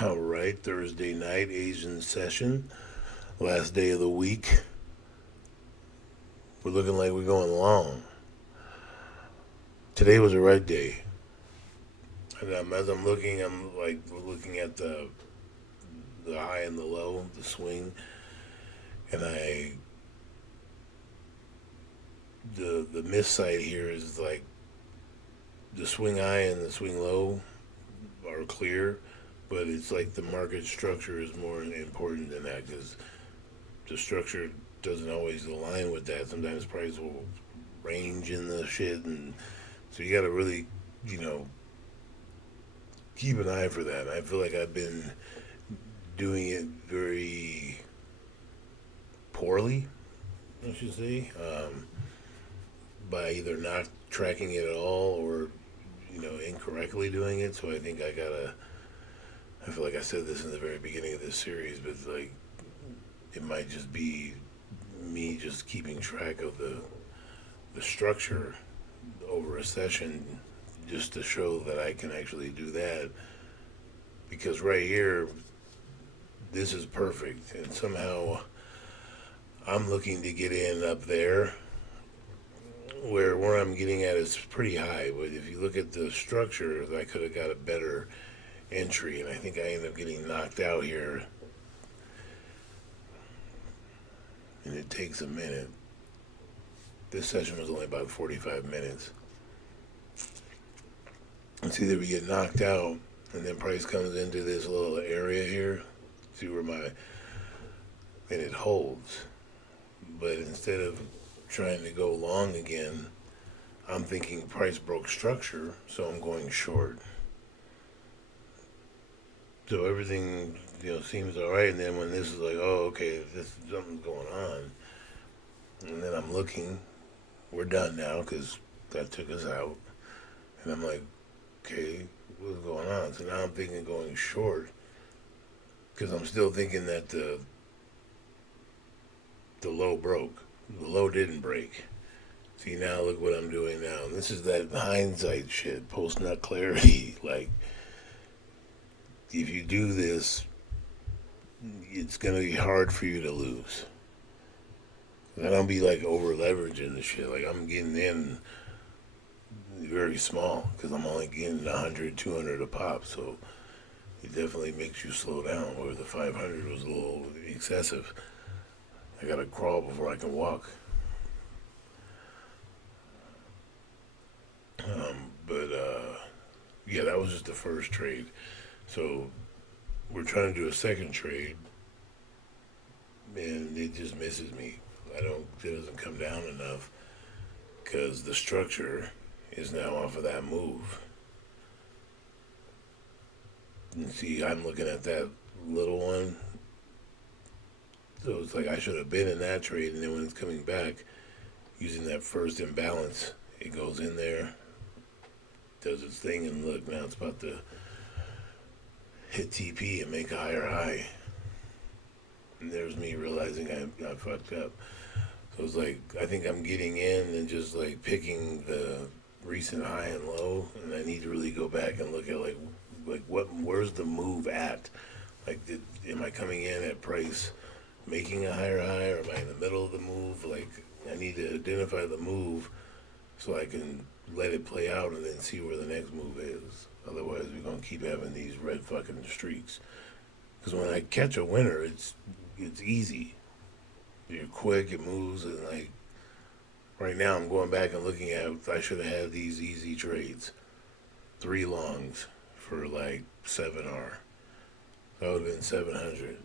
All right, Thursday night Asian session, last day of the week. We're looking like we're going long. Today was a red day, and as I'm looking, I'm like looking at the high and the low, the swing, and the miss side here is like the swing high and the swing low are clear, but it's like the market structure is more important than that because the structure doesn't always align with that. Sometimes price will range in the shit, and so you got to really, you know, keep an eye for that. I feel like I've been doing it very poorly, I should say, by either not tracking it at all or incorrectly doing it. So I think I gotta. I feel like I said this in the very beginning of this series, but like it might just be me just keeping track of the structure over a session just to show that I can actually do that. Because right here, this is perfect, and somehow I'm looking to get in up there where I'm getting at is pretty high. But if you look at the structure, I could have got a better entry, and I think I ended up getting knocked out here. And it takes a minute. This session was only about 45 minutes. It's either we get knocked out, and then price comes into this little area here, see where and it holds. But instead of trying to go long again, I'm thinking price broke structure, so I'm going short. So everything seems all right, and then when this is like, oh, okay, this something's going on, and then I'm looking, we're done now because that took us out, and I'm like, okay, what's going on? So now I'm thinking going short because I'm still thinking that the low broke, the low didn't break. See, now look what I'm doing now. This is that hindsight shit, post nut clarity. Like, if you do this, it's gonna be hard for you to lose. I don't be like over leveraging the shit. Like, I'm getting in very small because I'm only getting 100, 200 a pop. So it definitely makes you slow down. Where the 500 was a little excessive. I gotta crawl before I can walk. But yeah, that was just the first trade. So we're trying to do a second trade, and it just misses me. It doesn't come down enough because the structure is now off of that move. And see, I'm looking at that little one. So it's like I should have been in that trade, and then when it's coming back, using that first imbalance, it goes in there, does its thing, and look, now it's about to hit TP and make a higher high. And there's me realizing I fucked up. So it's like I think I'm getting in and just like picking the recent high and low, and I need to really go back and look at where's the move at? Like, am I coming in at price making a higher high, or am I in the middle of the move? Like, I need to identify the move so I can let it play out and then see where the next move is. Otherwise, we're gonna keep having these red fucking streaks. Because when I catch a winner, it's easy. You're quick, it moves, and like right now, I'm going back and looking at. I should have had these easy trades, 3 longs for like 7R. That would have been 700.